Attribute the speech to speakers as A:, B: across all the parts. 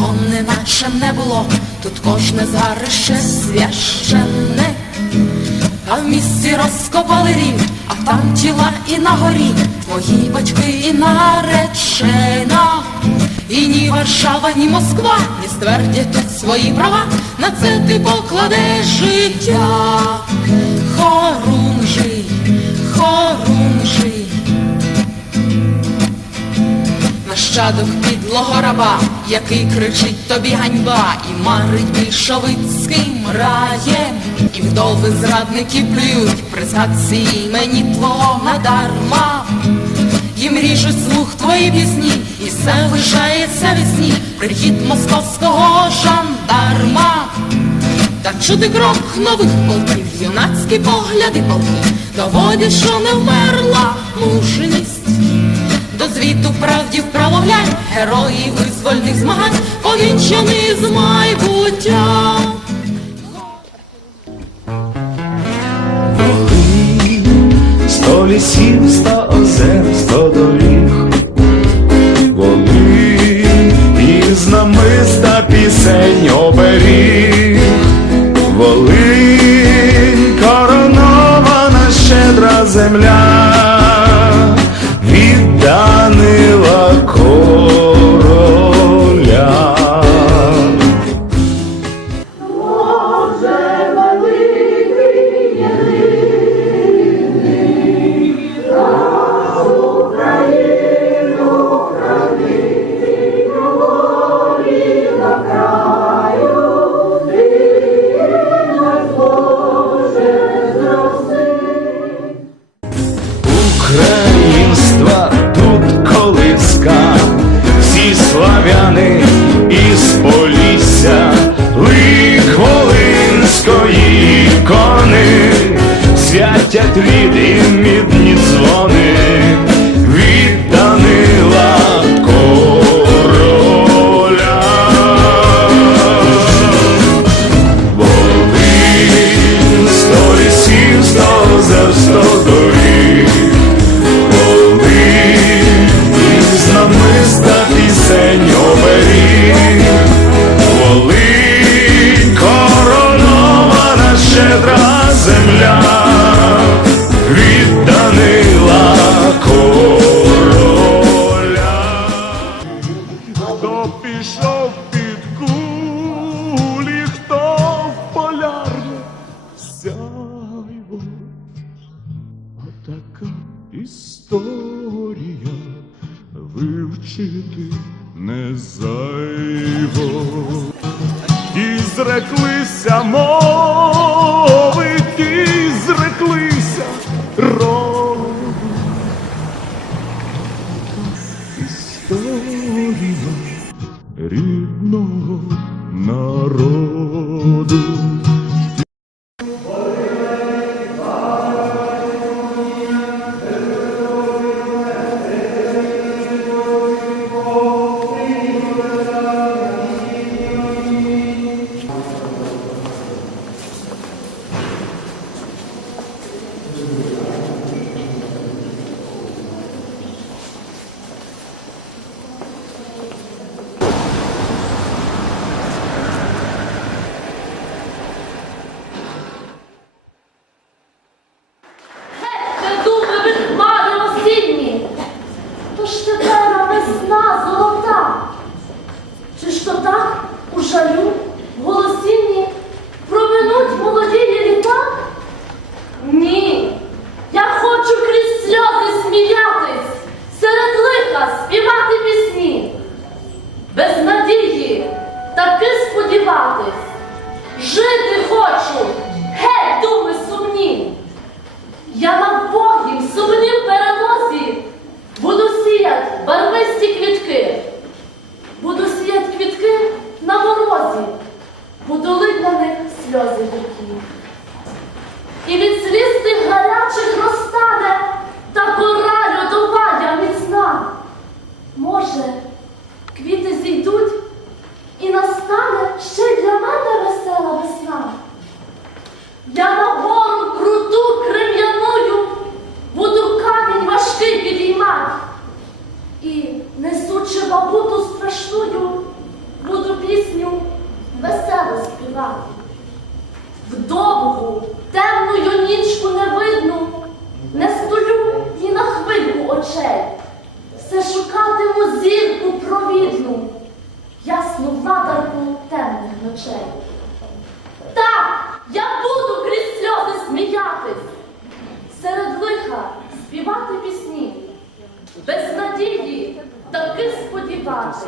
A: Його неначе не було, тут кожне згарище священне, а в місті розкопали рів, а там тіла і на горі, твої батьки і наречена. І ні Варшава, ні Москва не ствердять тут свої права, на це ти покладеш життя. Хорунжий, хорунжий. Нащадок підлого раба, який кричить тобі ганьба, і марить більшовицьким раєм, і вдови зрадників плюють при згадці імені твого надарма. Їм ріжуть слух твої пісні, і все лишається від сні, прихід московського жандарма. Та чути крок нових полків, юнацькі погляди полки, доводять, що не вмерла мужність. До звіту правді вправовлянь, герої визвольних змагань, повінчані з майбуттям.
B: Сто лісів, сто озер, сто доріг, Волинь із намиста пісень оберіг, Волинь коронована щедра земля, земля, від Данила короля. Хто пішов під кулі, хто в полярне сяйво, а така історія вивчити не зайво. І зреклися мови,
C: співати. В довгу, темну нічку не видно, не столю ні на хвильку очей. Все шукатиму зірку провідну, ясну владарку темних ночей. Так, я буду крізь сльози сміятись, серед лиха співати пісні, без надії таки сподіватись.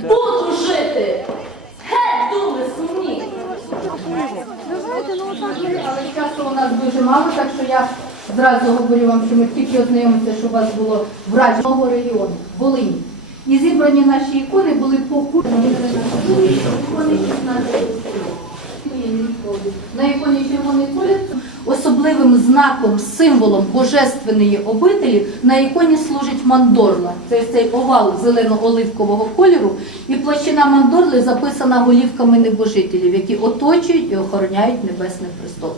C: Буду жити.
D: Але часу у нас дуже мало, так що я зразу говорю вам, що ми тільки ознайомимося, що у вас було в раді мого регіону, Волині. І зібрані наші ікони були по курсу. Ікони 16 На іконі червоний колір знаком, символом божественної обителі на іконі служить мандорла. Це цей овал зелено-оливкового кольору. І площина мандорли записана голівками небожителів, які оточують і охороняють небесний престол.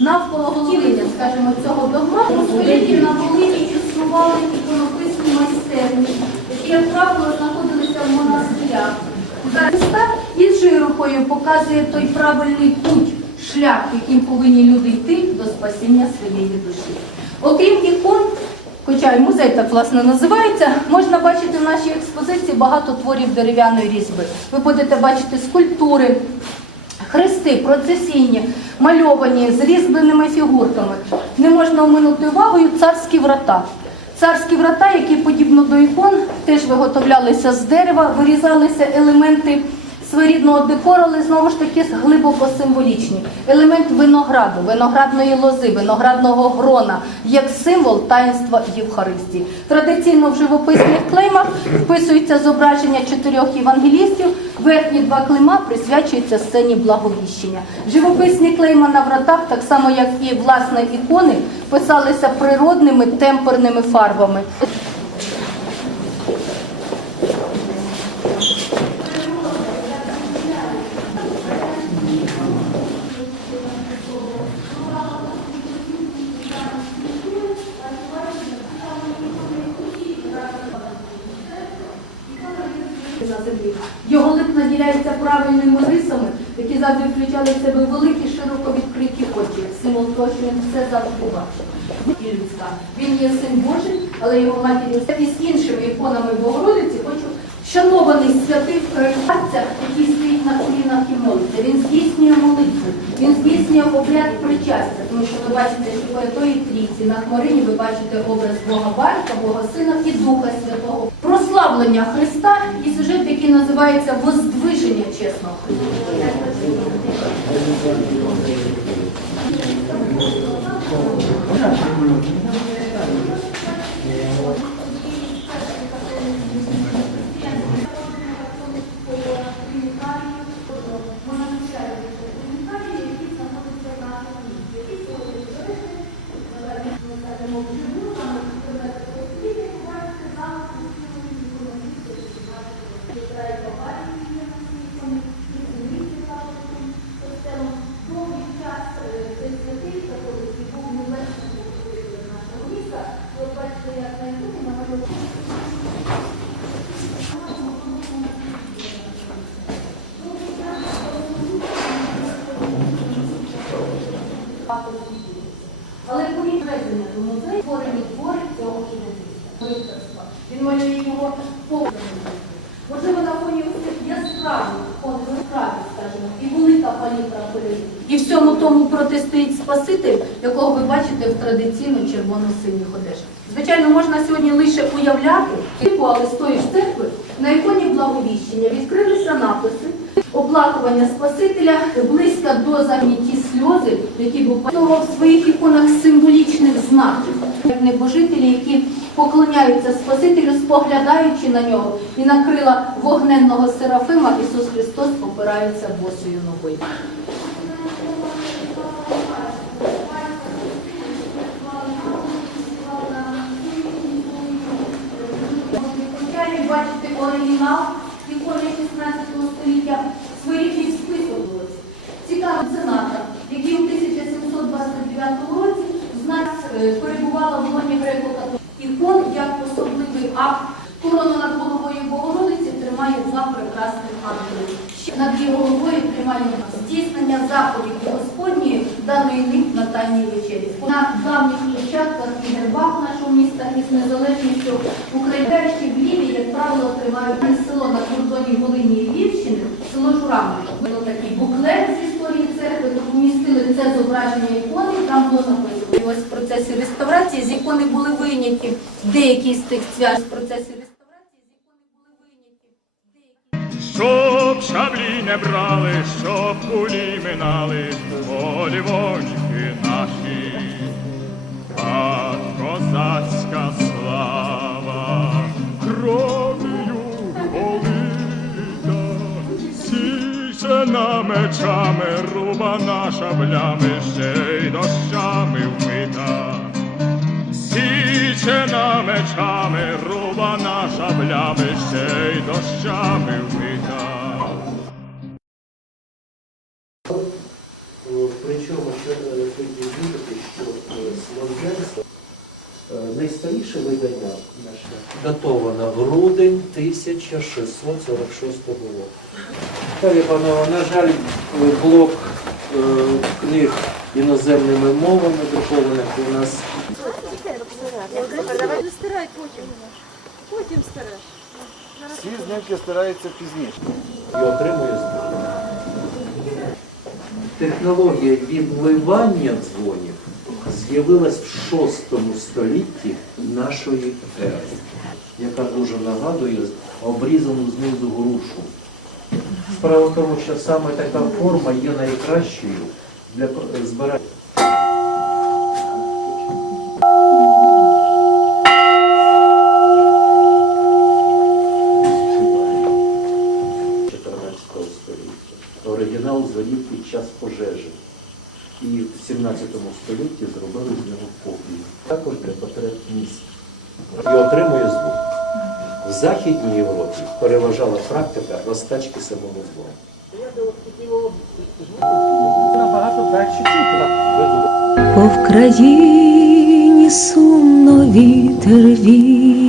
D: Навколо голови, скажімо, цього догма столітті на Волині існували іконописні майстерні, які, як правило, знаходилися в монастирях. Із широкою показує той правильний путь, шлях, яким повинні люди йти до спасіння своєї душі. Окрім ікон, хоча і музей так власне називається, можна бачити в нашій експозиції багато творів дерев'яної різьби. Ви будете бачити скульптури, хрести, процесійні, мальовані з різьбленими фігурками. Не можна оминути увагою царські врата. Царські врата, які подібно до ікон, теж виготовлялися з дерева, вирізалися елементи своєрідного декору, але знову ж таки глибоко символічні. Елемент винограду, виноградної лози, виноградного грона, як символ таїнства Євхаристії. Традиційно в живописних клеймах вписується зображення чотирьох євангелістів. Верхні два клейма присвячуються сцені благовіщення. Живописні клейма на вратах, так само як і власне ікони, писалися природними темперними фарбами. на землі. Його лик наділяється правильними рисами, які завжди включали в себе великі, широко відкриті очі, символ того, що він все завжди бачив. І людська. Він є син Божий, але його матір і з іншими іконами Богородиці хочу. Шанований святий Христя, який стоїть на колінах і молиться, він здійснює молитву, він здійснює обряд причастя, тому що ви бачите, що тої трійці на хмарині ви бачите образ Бога Батька, Бога Сина і Духа Святого. Прославлення Христа і сюжет, який називається Воздвиження чесного Христа. Але поміть ведення до музею створені твори цього живописства. Він малює його повністю. Можливо, на фоні цих яскравих, яскравих, скажімо, і велика палітра кольорів. І всьому тому протистоїть Спаситель, якого ви бачите в традиційно червоно-синіх одежах. Звичайно, можна сьогодні лише уявляти, типу, але з тої ж церкви на іконі благовіщення відкрилися написи, оплакування Спасителя близько до загніті сльози, які був в своїх іконах символічних знаків. Як небожителі, які поклоняються Спасителю, споглядаючи на нього, і на крила вогненного Серафима Ісус Христос опирається босою ногою. Бачите оригінал ікони 16 століття, своєрідний році знать е, перебувала в лоні греко-католицьких ікон як особливий акт. Корону над головою Богородиці тримає два прекрасних ангели. Над її головою тримає здійснення заповіді Господньої даної ним на тайній вечері. На давніх площадках і гербах нашого міста із незалежністю України ще в Львіві, як правило, тримають село на кордоні Волині і Львівщини, село Журами. Було такий буклет з історії церкви, то це зображення ікони, там було написано. Ось в процесі реставрації з ікони були вийняті деякі з тих цвях. В процесі реставрації з ікони були вийняті деякі.
E: Щоб шаблі не брали, щоб кулі минали, волі воньки наші, а козацька слава кров'ю січена мечами, рубана шаблями, ще й дощами вмита. Січена мечами, рубана шаблями, ще й дощами вмита.
F: Причому е, відмітити, що е, слов'янство е, найстаріше видання датовано грудень 1646 року. Далі, панове, на жаль, е, блок е, книг іноземними мовами друкованих у нас
C: Не стирай потім.
G: Всі знімки стараються пізніше.
F: і отримує зброю. Технологія відливання дзвонів з'явилась в VI столітті нашої ери, яка дуже нагадує обрізану знизу грушу. Справа в тому, що саме така форма є найкращою для збирання. Оригінал згорів під час пожежі. І в 17 столітті зробили з нього копію. Також для потреб міст. І отримує звук. В Західній Європі переважала практика розтачки самого
G: чути.
H: По Вкраїні сумно вітер віє,